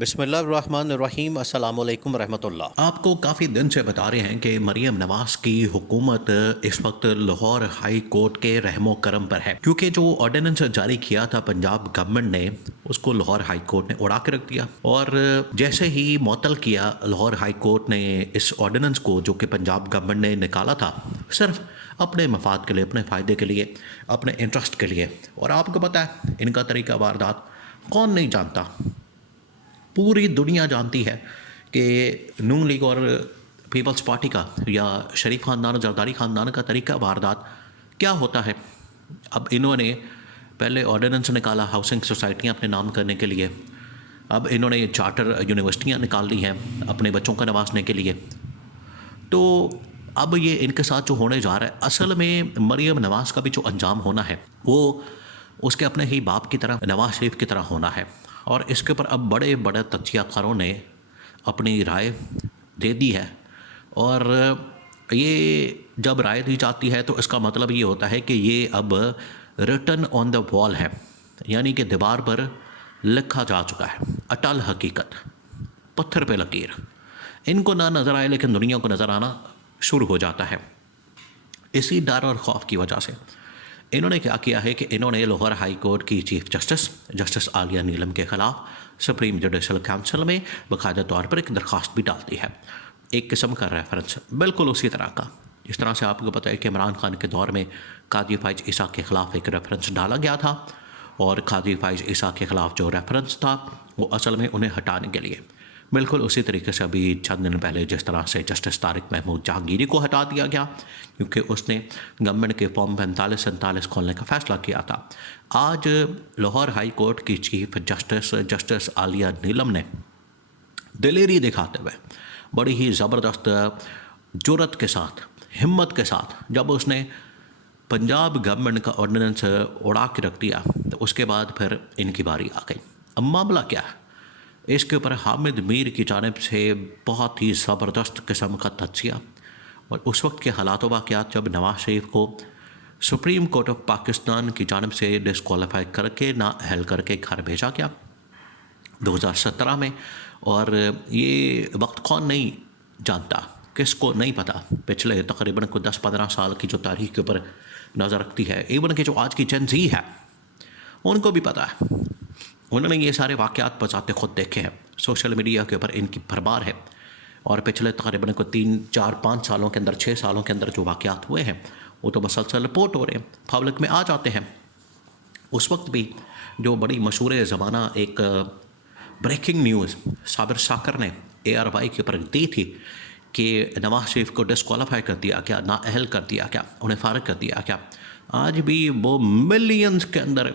بسم اللہ الرحمن الرحیم۔ السلام علیکم ورحمۃ اللہ۔ آپ کو کافی دن سے بتا رہے ہیں کہ مریم نواز کی حکومت اس وقت لاہور ہائی کورٹ کے رحم و کرم پر ہے، کیونکہ جو آرڈیننس جاری کیا تھا پنجاب گورنمنٹ نے اس کو لاہور ہائی کورٹ نے اڑا کے رکھ دیا، اور جیسے ہی معطل کیا لاہور ہائی کورٹ نے اس آرڈیننس کو جو کہ پنجاب گورنمنٹ نے نکالا تھا صرف اپنے مفاد کے لیے، اپنے فائدے کے لیے، اپنے انٹرسٹ کے لیے۔ اور آپ کو پتہ ہے ان کا طریقہ واردات کون نہیں جانتا؟ پوری دنیا جانتی ہے کہ نون لیگ اور پیپلز پارٹی کا یا شریف خاندان اور زرداری خاندان کا طریقہ واردات کیا ہوتا ہے۔ اب انہوں نے پہلے آرڈیننس نکالا ہاؤسنگ سوسائٹیاں اپنے نام کرنے کے لیے، اب انہوں نے چارٹر یونیورسٹیاں نکال لی ہیں اپنے بچوں کا نوازنے کے لیے۔ تو اب یہ ان کے ساتھ جو ہونے جا رہا ہے، اصل میں مریم نواز کا بھی جو انجام ہونا ہے وہ اس کے اپنے ہی باپ کی طرح، نواز شریف کی طرح ہونا ہے۔ اور اس کے اوپر اب بڑے بڑے تجزیہ کاروں نے اپنی رائے دے دی ہے، اور یہ جب رائے دی جاتی ہے تو اس کا مطلب یہ ہوتا ہے کہ یہ اب ریٹن آن دا وال ہے، یعنی کہ دیوار پر لکھا جا چکا ہے، اٹل حقیقت، پتھر پہ لکیر۔ ان کو نہ نظر آئے لیکن دنیا کو نظر آنا شروع ہو جاتا ہے۔ اسی ڈر اور خوف کی وجہ سے انہوں نے کیا کیا ہے کہ انہوں نے لاہور ہائی کورٹ کی چیف جسٹس عالیہ نیلم کے خلاف سپریم جوڈیشل کونسل میں باقاعدہ طور پر ایک درخواست بھی ڈالتی ہے، ایک قسم کا ریفرنس بالکل اسی طرح کا جس طرح سے آپ کو پتہ ہے کہ عمران خان کے دور میں قاضی فائز عیسیٰ کے خلاف ایک ریفرنس ڈالا گیا تھا، اور قاضی فائز عیسیٰ کے خلاف جو ریفرنس تھا وہ اصل میں انہیں ہٹانے کے لیے، بالکل اسی طریقے سے ابھی چند دن پہلے جس طرح سے جسٹس طارق محمود جہانگیری کو ہٹا دیا گیا کیونکہ اس نے گورنمنٹ کے فارم 4547 کھولنے کا فیصلہ کیا تھا۔ آج لاہور ہائی کورٹ کی چیف جسٹس عالیہ نیلم نے دلیری دکھاتے ہوئے بڑی ہی زبردست جرات کے ساتھ، ہمت کے ساتھ، جب اس نے پنجاب گورنمنٹ کا آرڈیننس اڑا کے رکھ دیا تو اس کے بعد پھر ان کی باری آ گئی۔ اب معاملہ کیا ہے؟ اس کے اوپر حامد میر کی جانب سے بہت ہی زبردست قسم کا تجزیہ، اور اس وقت کے حالات و واقعات جب نواز شریف کو سپریم کورٹ آف پاکستان کی جانب سے ڈسکوالیفائی کر کے نااہل کر کے گھر بھیجا گیا 2017 میں، اور یہ وقت کون نہیں جانتا، کس کو نہیں پتہ، پچھلے تقریباً کوئی 10-15 سال کی جو تاریخ کے اوپر نظر رکھتی ہے، ایون کہ جو آج کی جن زی ہے ان کو بھی پتہ ہے، انہوں نے یہ سارے واقعات بذات خود دیکھے ہیں، سوشل میڈیا کے اوپر ان کی بھرمار ہے، اور پچھلے تقریباً کوئی 3-4-5 سالوں کے اندر، 6 سالوں کے اندر جو واقعات ہوئے ہیں وہ تو مسلسل رپورٹ ہو رہے ہیں، پبلک میں آ جاتے ہیں۔ اس وقت بھی جو بڑی مشہور زمانہ ایک بریکنگ نیوز صابر شاکر نے ARY کے اوپر دی تھی کہ نواز شریف کو ڈسکوالیفائی کر دیا گیا، نااہل کر دیا گیا، انہیں فارغ کر دیا گیا، آج بھی وہ ملینز کے اندر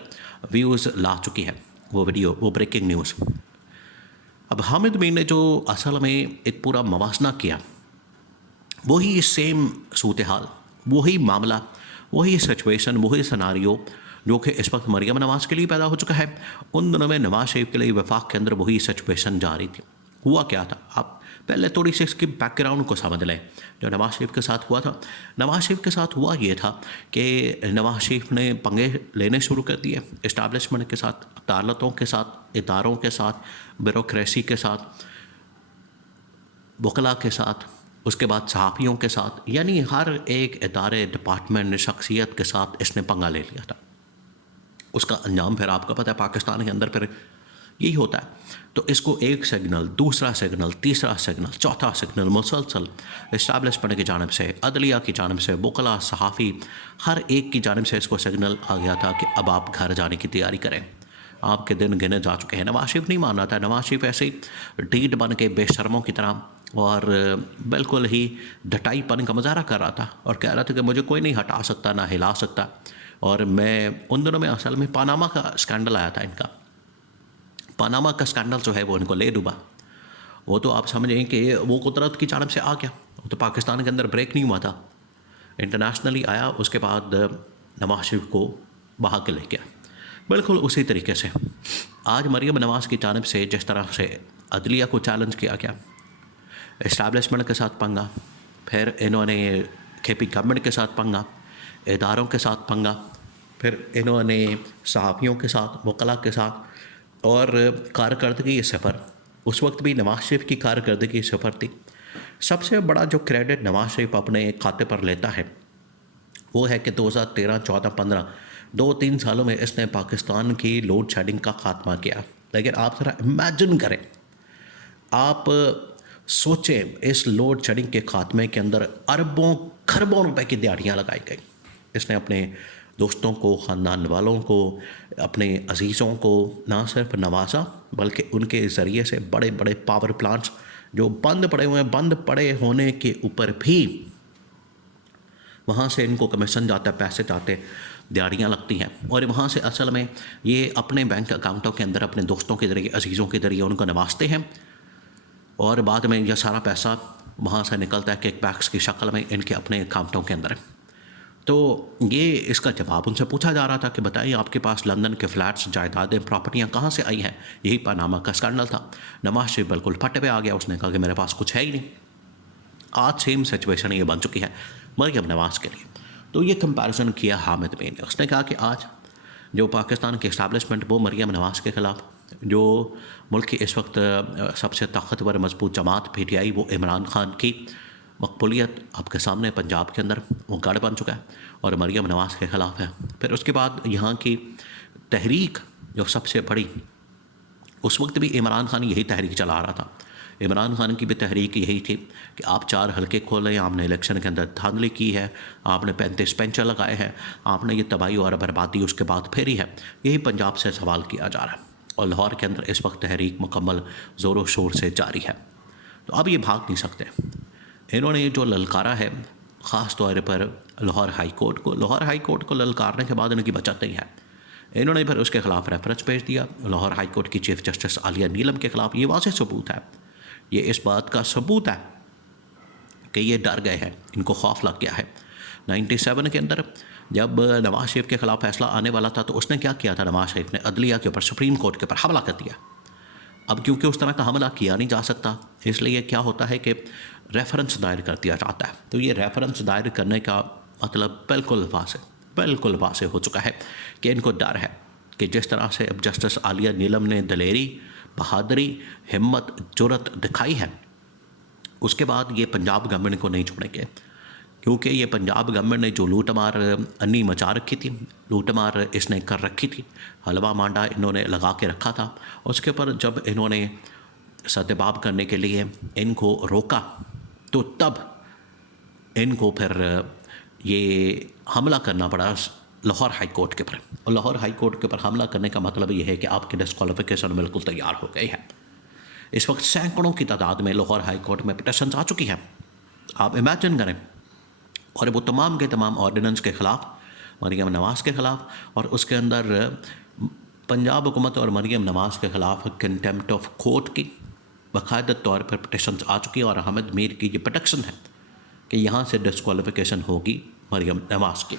ویوز لا چکی ہے وہ ویڈیو، وہ بریکنگ نیوز۔ اب حامد میر نے جو اصل میں ایک پورا موازنہ کیا، وہی سیم صورتحال، وہی معاملہ، وہی سچویشن، وہی سناریو جو کہ اس وقت مریم نواز کے لیے پیدا ہو چکا ہے، ان دنوں میں نواز شریف کے لیے وفاق کے اندر وہی سچویشن جاری تھی۔ ہوا کیا تھا؟ آپ پہلے تھوڑی سی اس کی بیک گراؤنڈ کو سمجھ لیں۔ جو نواز شریف کے ساتھ ہوا تھا، نواز شریف کے ساتھ ہوا یہ تھا کہ نواز شریف نے پنگے لینے شروع کر دیے اسٹیبلشمنٹ کے ساتھ، عدالتوں کے ساتھ، اداروں کے ساتھ، بیوروکریسی کے ساتھ، وکلاء کے ساتھ، اس کے بعد صحافیوں کے ساتھ، یعنی ہر ایک ادارے، ڈپارٹمنٹ، شخصیت کے ساتھ اس نے پنگا لے لیا تھا۔ اس کا انجام پھر آپ کو پتہ ہے پاکستان کے اندر پھر یہی ہوتا ہے۔ تو اس کو ایک سگنل، دوسرا سگنل، تیسرا سگنل، چوتھا سگنل مسلسل اسٹیبلشمنٹ کی جانب سے، عدلیہ کی جانب سے، وکلاء، صحافی، ہر ایک کی جانب سے اس کو سگنل آ گیا تھا کہ اب آپ گھر جانے کی تیاری کریں، آپ کے دن گنے جا چکے ہیں۔ نواز شریف نہیں مان رہا تھا، نواز شریف ایسے ہی ڈھیٹ بن کے بے شرموں کی طرح اور بالکل ہی ڈٹائی پن کا مظاہرہ کر رہا تھا، اور کہہ رہا تھا کہ مجھے کوئی نہیں ہٹا سکتا، نہ ہلا سکتا۔ اور میں ان دنوں میں اصل میں پاناما کا اسکینڈل آیا تھا ان کا، پاناما کا اسکینڈل جو ہے وہ ان کو لے ڈوبا۔ وہ تو آپ سمجھیں کہ وہ قدرت کی جانب سے آ گیا، وہ تو پاکستان کے اندر بریک نہیں ہوا تھا، انٹرنیشنلی آیا، اس کے بعد نواز شریف کو بہا کے لے گیا۔ بالکل اسی طریقے سے آج مریم نواز کی جانب سے جس طرح سے عدلیہ کو چیلنج کیا گیا، اسٹیبلشمنٹ کے ساتھ پنگا، پھر انہوں نے KP گورنمنٹ کے ساتھ پنگا، اداروں کے ساتھ پنگا، پھر انہوں نے صحافیوں کے ساتھ، وکلاء کے ساتھ، اور کارکردگی صفر، اس وقت بھی نواز شریف کی کارکردگی صفر تھی. سب سے بڑا جو کریڈٹ نواز شریف اپنے کھاتے پر لیتا ہے وہ ہے کہ 2013, 14, 15 2-3 سالوں میں اس نے پاکستان کی لوڈ شیڈنگ کا خاتمہ کیا. لیکن آپ ذرا امیجن کریں, آپ سوچیں اس لوڈ شیڈنگ کے خاتمے کے اندر اربوں کھربوں روپے کی دیہڑیاں لگائی گئی. اس نے اپنے دوستوں کو, خاندان والوں کو, اپنے عزیزوں کو نہ صرف نوازا بلکہ ان کے ذریعے سے بڑے بڑے پاور پلانٹس جو بند پڑے ہوئے ہیں, بند پڑے ہونے کے اوپر بھی وہاں سے ان کو کمیشن جاتا ہے, پیسے جاتے, دیہڑیاں لگتی ہیں, اور وہاں سے اصل میں یہ اپنے بینک اکاؤنٹوں کے اندر اپنے دوستوں کے ذریعے, عزیزوں کے ذریعے ان کو نوازتے ہیں, اور بعد میں یہ سارا پیسہ وہاں سے نکلتا ہے کیک بیکس کی شکل میں ان کے اپنے اکاؤنٹوں کے اندر. تو یہ اس کا جواب ان سے پوچھا جا رہا تھا کہ بتائیے آپ کے پاس لندن کے فلیٹس, جائیدادیں, پراپرٹیاں کہاں سے آئی ہیں؟ یہی پاناما کا اسکینڈل تھا. نواز شریف بالکل پھٹے پہ آ گیا, اس نے کہا کہ میرے پاس کچھ ہے ہی نہیں. آج سیم سچویشن یہ بن چکی ہے مریم نواز کے لیے. تو یہ کمپیریزن کیا حامد مین نے. اس نے کہا کہ آج جو پاکستان کی اسٹیبلشمنٹ وہ مریم نواز کے خلاف, جو ملک کی اس وقت سب سے طاقتور مضبوط جماعت پی ٹی آئی وہ عمران خان کی مقبولیت آپ کے سامنے پنجاب کے اندر وہ گڑھ بن چکا ہے اور مریم نواز کے خلاف ہے. پھر اس کے بعد یہاں کی تحریک جو سب سے بڑی, اس وقت بھی عمران خان یہی تحریک چلا رہا تھا. عمران خان کی بھی تحریک یہی تھی کہ آپ 4 حلقے کھولیں, آپ نے الیکشن کے اندر دھاندلی کی ہے, آپ نے 35 پینچر لگائے ہیں, آپ نے یہ تباہی اور بربادی اس کے بعد پھیری ہے. یہی پنجاب سے سوال کیا جا رہا ہے اور لاہور کے اندر اس وقت تحریک مکمل زور و شور سے جاری ہے. تو اب یہ بھاگ نہیں سکتے. انہوں نے جو للکارا ہے خاص طور پر لاہور ہائی کورٹ کو, لاہور ہائی کورٹ کو للکارنے کے بعد ان کی بچت نہیں ہے. انہوں نے پھر اس کے خلاف ریفرنس بھیج دیا لاہور ہائی کورٹ کی چیف جسٹس عالیہ نیلم کے خلاف. یہ واضح ثبوت ہے, یہ اس بات کا ثبوت ہے کہ یہ ڈر گئے ہیں, ان کو خوف لگ گیا ہے. 97 کے اندر جب نواز شریف کے خلاف فیصلہ آنے والا تھا تو اس نے کیا کیا تھا, نواز شریف نے عدلیہ کے اوپر, سپریم کورٹ کے اوپر حملہ کر دیا. اب کیونکہ اس طرح کا حملہ کیا نہیں جا سکتا, اس لیے کیا ہوتا ہے کہ ریفرنس دائر کر دیا جاتا ہے. تو یہ ریفرنس دائر کرنے کا مطلب بالکل واضح ہو چکا ہے کہ ان کو ڈر ہے کہ جس طرح سے اب جسٹس عالیہ نیلم نے دلیری, بہادری, ہمت, جرت دکھائی ہے, اس کے بعد یہ پنجاب گورنمنٹ کو نہیں چھوڑیں گے. کیونکہ یہ پنجاب گورنمنٹ نے جو لوٹ مار انی مچا رکھی تھی, لوٹ مار اس نے کر رکھی تھی, حلوہ مانڈا انہوں نے لگا کے رکھا تھا, اس کے اوپر جب انہوں نے سدباب کرنے کے لیے ان کو روکا تو تب ان کو پھر یہ حملہ کرنا پڑا لاہور ہائی کورٹ کے اوپر. اور لاہور ہائی کورٹ کے اوپر حملہ کرنے کا مطلب یہ ہے کہ آپ کی ڈسکوالیفیکیشن بالکل تیار ہو گئی ہے. اس وقت سینکڑوں کی تعداد میں لاہور ہائی کورٹ میں پٹیشنز آ چکی ہیں, آپ امیجن کریں. اور وہ تمام کے تمام آرڈیننس کے خلاف, مریم نواز کے خلاف, اور اس کے اندر پنجاب حکومت اور مریم نواز کے خلاف کنٹیمپٹ آف کورٹ کی باقاعدہ طور پر پٹیشنز آ چکی ہیں. اور حامد میر کی یہ پٹیشن ہے کہ یہاں سے ڈسکوالیفیکیشن ہوگی مریم نواز کی.